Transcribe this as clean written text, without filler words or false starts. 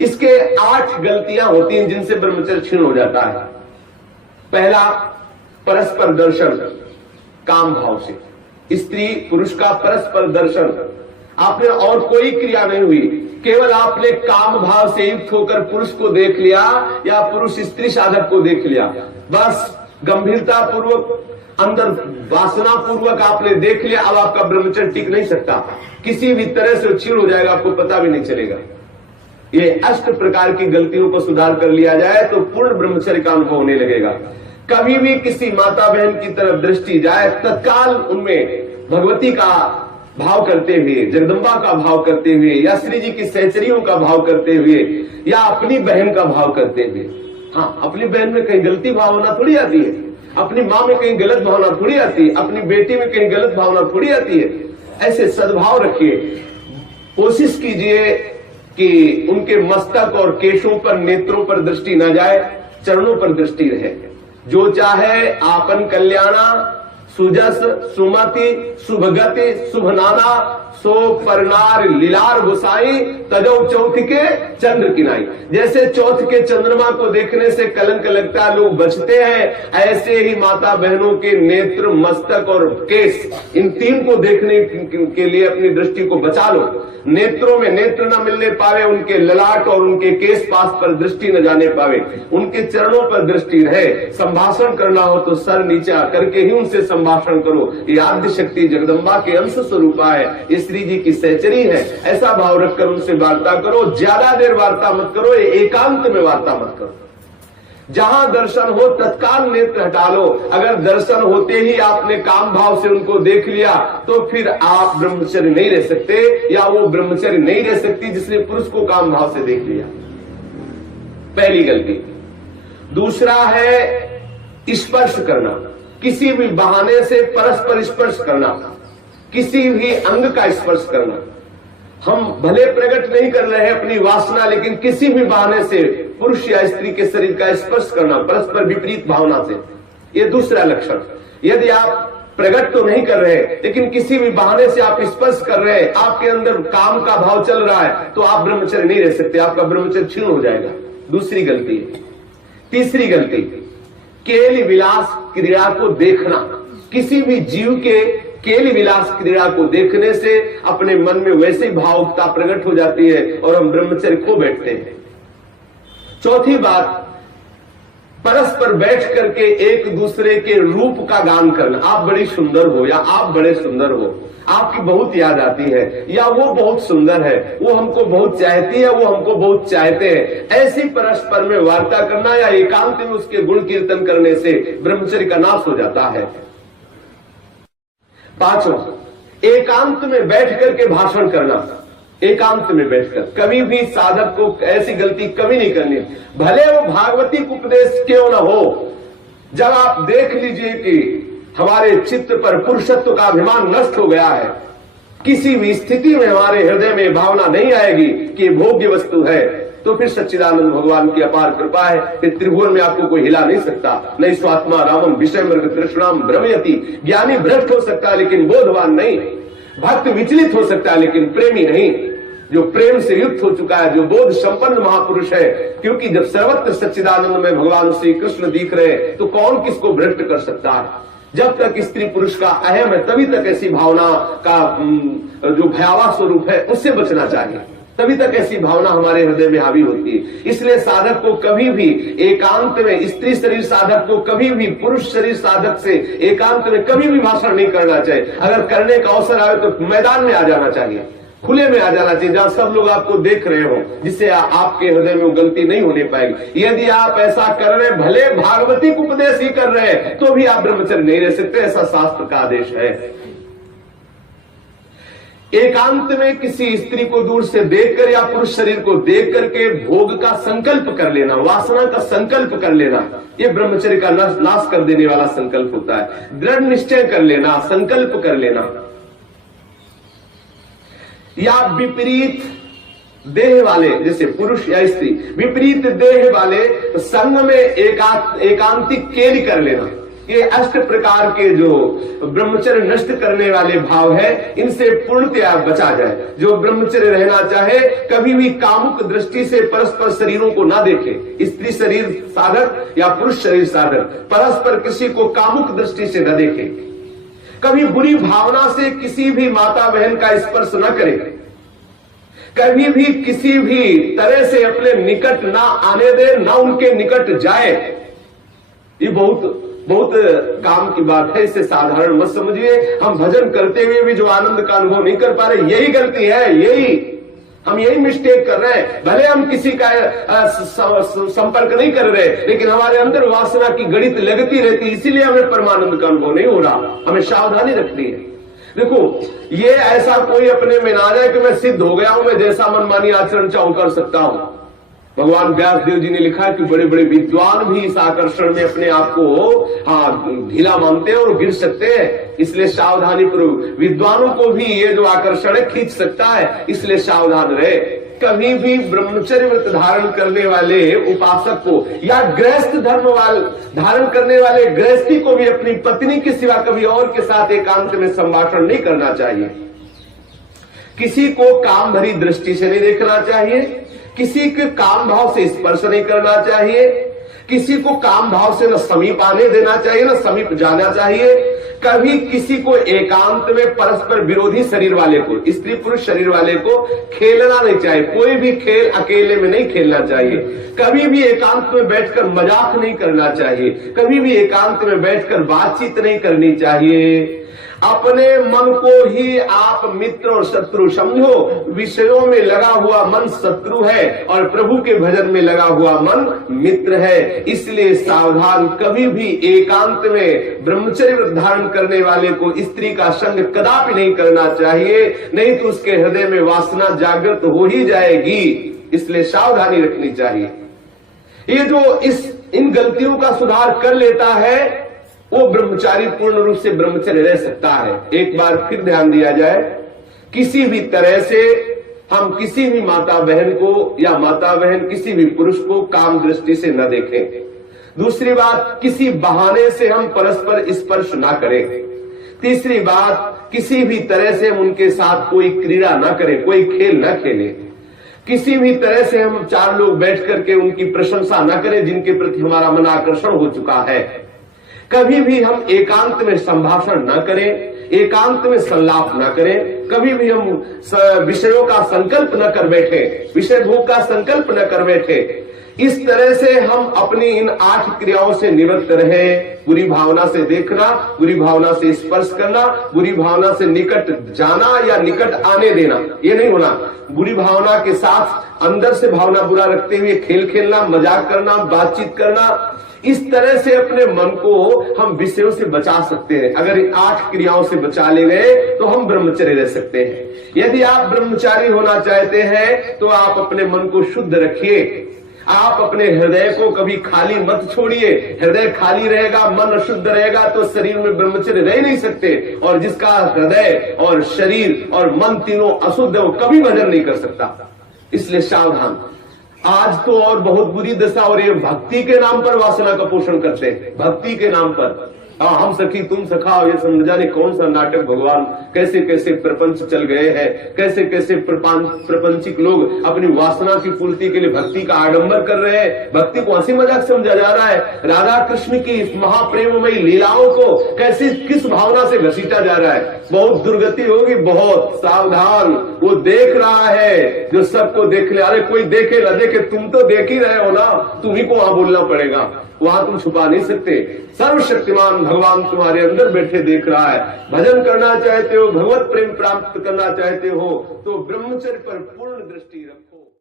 इसके 8 गलतियां होती हैं जिनसे ब्रह्मचर्य क्षीण हो जाता है। पहला, परस्पर दर्शन काम भाव से। स्त्री पुरुष का परस्पर दर्शन, आपने और कोई क्रिया नहीं हुई, केवल आपने काम भाव से युक्त होकर पुरुष को देख लिया या पुरुष स्त्री साधक को देख लिया, बस गंभीरता पूर्वक अंदर वासना पूर्वक आपने देख लिया। अब आपका ब्रह्मचर्य टिक नहीं सकता, किसी भी तरह से क्षीण हो जाएगा, आपको पता भी नहीं चलेगा। ये 8 प्रकार की गलतियों को सुधार कर लिया जाए तो पूर्ण ब्रह्मचर्य का अनुभव होने लगेगा। कभी भी किसी माता बहन की तरफ दृष्टि जाए, तत्काल उनमें भगवती का भाव करते हुए, जगदम्बा का भाव करते हुए, या श्री जी की सहचरियों का भाव करते हुए, या अपनी बहन का भाव करते हुए। हाँ, अपनी बहन में कहीं गलती भावना थोड़ी आती है, अपनी माँ में कहीं गलत भावना थोड़ी आती है, अपनी बेटी में कहीं गलत भावना थोड़ी आती है। ऐसे सद्भाव रखिए, कोशिश कीजिए कि उनके मस्तक और केशों पर, नेत्रों पर दृष्टि न जाए, चरणों पर दृष्टि रहे। जो चाहे आपन कल्याणा, सुजस सुमति शुभगति शुभ नाना, सो परनार लीलार गुसाई, तजो चौथ के चंद्र किनाई। जैसे चौथ के चंद्रमा को देखने से कलंक लगता है, लोग बचते हैं, ऐसे ही माता बहनों के नेत्र, मस्तक और केस, इन 3 को देखने के लिए अपनी दृष्टि को बचा लो। नेत्रों में नेत्र न मिलने पावे, उनके ललाट और उनके केस पास पर दृष्टि न जाने पावे, उनके चरणों पर दृष्टि रहे। संभाषण करना हो तो सर नीचा करके ही उनसे संभाषण करो। ये आद्य शक्ति जगदम्बा के अंश स्वरूपा है, ये श्री जी की सहचरी है। ऐसा भाव रखकर उनसे वार्ता करो। ज्यादा देर वार्ता मत करो, एकांत में वार्ता मत करो। जहां दर्शन हो तत्काल नेत्र हटा लो। अगर दर्शन होते ही आपने काम भाव से उनको देख लिया तो फिर आप ब्रह्मचर्य नहीं रह सकते, या वो ब्रह्मचर्य नहीं रह सकती जिसने पुरुष को काम भाव से देख लिया। पहली गलती। दूसरा है स्पर्श करना, किसी भी बहाने से परस्पर स्पर्श करना, किसी भी अंग का स्पर्श करना। हम भले प्रकट नहीं कर रहे हैं अपनी वासना, लेकिन किसी भी बहाने से पुरुष या स्त्री के शरीर का स्पर्श करना परस्पर विपरीत भावना से, ये दूसरा लक्षण। यदि आप प्रकट तो नहीं कर रहे लेकिन किसी भी बहाने से आप स्पर्श कर रहे हैं, आपके अंदर काम का भाव चल रहा है, तो आप ब्रह्मचर्य नहीं रह सकते, आपका ब्रह्मचर्य क्षीण हो जाएगा। दूसरी गलती। तीसरी गलती, केल विलास क्रीड़ा को देखना। किसी भी जीव के केल विलास क्रीड़ा को देखने से अपने मन में वैसी भावुकता प्रकट हो जाती है और हम ब्रह्मचर्य खो बैठते हैं। चौथी बात, परस्पर बैठ करके एक दूसरे के रूप का गान करना। आप बड़ी सुंदर हो, या आप बड़े सुंदर हो, आपकी बहुत याद आती है, या वो बहुत सुंदर है, वो हमको बहुत चाहती है, वो हमको बहुत चाहते हैं। ऐसी परस्पर में वार्ता करना या एकांत में उसके गुण कीर्तन करने से ब्रह्मचर्य का नाश हो जाता है। पांचवा, एकांत में बैठ करके भाषण करना। एकांत में बैठकर कभी भी साधक को ऐसी गलती कभी नहीं करनी, भले वो भागवती उपदेश क्यों न हो। जब आप देख लीजिए कि हमारे चित्त पर पुरुषत्व का अभिमान नष्ट हो गया है, किसी भी स्थिति में हमारे हृदय में भावना नहीं आएगी कि भोग्य वस्तु है, तो फिर सच्चिदानंद भगवान की अपार कृपा है कि त्रिभुवन में आपको कोई हिला नहीं सकता। नहीं स्वात्मा रामम विषय मृग तृष्णाम भ्रमयति। ज्ञानी भ्रष्ट हो सकता है लेकिन बोधवान नहीं, भक्त विचलित हो सकता है लेकिन प्रेमी नहीं। जो प्रेम से युक्त हो चुका है, जो बोध संपन्न महापुरुष है, क्योंकि जब सर्वत्र सच्चिदानंद में भगवान श्री कृष्ण दिख रहे तो कौन किसको भ्रष्ट कर सकता है। जब तक स्त्री पुरुष का अहम है तभी तक ऐसी भावना का जो भयावह स्वरूप है उससे बचना चाहिए, तभी तक ऐसी भावना हमारे हृदय में हावी होती है। इसलिए साधक को कभी भी एकांत में, स्त्री शरीर साधक को कभी भी पुरुष शरीर साधक से एकांत में कभी भी भाषण नहीं करना चाहिए। अगर करने का अवसर आए तो मैदान में आ जाना चाहिए, खुले में आ जाना चाहिए, जहां सब लोग आपको देख रहे हो, जिससे आपके हृदय में वो गलती नहीं होने पाएगी। यदि आप ऐसा कर रहे, भले भागवती उपदेश ही कर रहे हैं, तो भी आप ब्रह्मचर्य नहीं रह सकते, ऐसा शास्त्र का आदेश है। एकांत में किसी स्त्री को दूर से देखकर या पुरुष शरीर को देख करके भोग का संकल्प कर लेना, वासना का संकल्प कर लेना, ये ब्रह्मचर्य का नाश कर देने वाला संकल्प होता है। दृढ़ निश्चय कर लेना, संकल्प कर लेना। या विपरीत देह वाले, जैसे पुरुष या स्त्री विपरीत देह वाले संग में एकांतिक केली कर लेना। ये अष्ट प्रकार के जो ब्रह्मचर्य नष्ट करने वाले भाव है, इनसे पूर्णतया बचा जाए। जो ब्रह्मचर्य रहना चाहे कभी भी कामुक दृष्टि से परस्पर शरीरों को ना देखे, स्त्री शरीर साधक या पुरुष शरीर साधक परस्पर किसी को कामुक दृष्टि से न देखे, कभी बुरी भावना से किसी भी माता बहन का स्पर्श न करे, कभी भी किसी भी तरह से अपने निकट ना आने दे, ना उनके निकट जाए। ये बहुत काम की बात है, इसे साधारण मत समझिए। हम भजन करते हुए भी जो आनंद का अनुभव नहीं कर पा रहे, यही गलती है, हम यही मिस्टेक कर रहे हैं। भले हम किसी का संपर्क नहीं कर रहे, लेकिन हमारे अंदर वासना की गणित लगती रहती, इसीलिए हमें परमानंद का अनुभव नहीं हो रहा। हमें सावधानी रखनी है। देखो, ये ऐसा कोई अपने में ना जाए कि मैं सिद्ध हो गया हूं, मैं जैसा मनमानी आचरण चाहूं कर सकता हूं। भगवान व्यासदेव जी ने लिखा कि बड़े बड़े विद्वान भी इस आकर्षण में अपने आप को ढीला मानते हैं और गिर सकते हैं। इसलिए सावधानी पूर्वक, विद्वानों को भी ये जो आकर्षण है खींच सकता है, इसलिए सावधान रहे। कभी भी ब्रह्मचर्य व्रत धारण करने वाले उपासक को या गृहस्थ धर्म धारण करने वाले गृहस्थी को भी अपनी पत्नी के सिवा कभी और के साथ एकांत में संभाषण नहीं करना चाहिए। किसी को काम भरी दृष्टि से नहीं देखना चाहिए, किसी के काम भाव से स्पर्श नहीं करना चाहिए, किसी को काम भाव से न समीप आने देना चाहिए न समीप जाना चाहिए। कभी किसी को एकांत में परस्पर विरोधी शरीर वाले को, स्त्री पुरुष शरीर वाले को खेलना नहीं चाहिए। कोई भी खेल अकेले में नहीं खेलना चाहिए। कभी भी एकांत में बैठकर मजाक नहीं करना चाहिए, कभी भी एकांत में बैठकर बातचीत नहीं करनी चाहिए। अपने मन को ही आप मित्र और शत्रु समझो। विषयों में लगा हुआ मन शत्रु है और प्रभु के भजन में लगा हुआ मन मित्र है। इसलिए सावधान, कभी भी एकांत में ब्रह्मचर्य धारण करने वाले को स्त्री का संग कदापि नहीं करना चाहिए, नहीं तो उसके हृदय में वासना जागृत हो ही जाएगी। इसलिए सावधानी रखनी चाहिए। ये जो इन गलतियों का सुधार कर लेता है, वो ब्रह्मचारी पूर्ण रूप से ब्रह्मचर्य रह सकता है। एक बार फिर ध्यान दिया जाए, किसी भी तरह से हम किसी भी माता बहन को या माता बहन किसी भी पुरुष को काम दृष्टि से न देखें। दूसरी बात, किसी बहाने से हम परस्पर स्पर्श ना करें। तीसरी बात, किसी भी तरह से हम उनके साथ कोई क्रीड़ा ना करें, कोई खेल न खेलें। किसी भी तरह से हम चार लोग बैठ करके उनकी प्रशंसा न करें जिनके प्रति हमारा मन आकर्षण हो चुका है। कभी भी हम एकांत में संभाषण न करें, एकांत में संलाप न करें। कभी भी हम विषयों का संकल्प न कर बैठे, विषय भोग का संकल्प न कर बैठे। इस तरह से हम अपनी इन 8 क्रियाओं से निवृत्त रहे। बुरी भावना से देखना, बुरी भावना से स्पर्श करना, बुरी भावना से निकट जाना या निकट आने देना, ये नहीं होना। बुरी भावना के साथ अंदर से भावना बुरा रखते हुए खेल खेलना, मजाक करना, बातचीत करना, इस तरह से अपने मन को हम विषयों से बचा सकते हैं। अगर इन 8 क्रियाओं से बचा ले गए तो हम ब्रह्मचर्य रह सकते हैं। यदि आप ब्रह्मचारी होना चाहते हैं तो आप अपने मन को शुद्ध रखिए। आप अपने हृदय को कभी खाली मत छोड़िए। हृदय खाली रहेगा, मन अशुद्ध रहेगा तो शरीर में ब्रह्मचर्य रह नहीं सकते। और जिसका हृदय और शरीर और मन तीनों अशुद्ध है, वो कभी भजन नहीं कर सकता। इसलिए सावधान। आज तो और बहुत बुरी दशा हो रही है, भक्ति के नाम पर वासना का पोषण करते हैं। भक्ति के नाम पर हम सखी तुम सखा, ये सब न जाने कौन सा नाटक। भगवान कैसे कैसे प्रपंच चल गए हैं, कैसे कैसे प्रपंचिक लोग अपनी वासना की पूर्ति के लिए भक्ति का आडंबर कर रहे हैं। भक्ति को हंसी मजाक समझा जा रहा है। राधा कृष्ण की इस महाप्रेममयी लीलाओं को कैसे किस भावना से घसीटा जा रहा है। बहुत दुर्गति होगी, बहुत सावधान। वो देख रहा है जो सबको देख ले। अरे कोई देखे न देखे, तुम तो देख ही रहे हो ना, तुम्ही को वहां बोलना पड़ेगा, वहां तुम छुपा नहीं सकते। सर्वशक्तिमान भगवान तुम्हारे अंदर बैठे देख रहा है। भजन करना चाहते हो, भगवत प्रेम प्राप्त करना चाहते हो तो ब्रह्मचर्य पर पूर्ण दृष्टि रखो।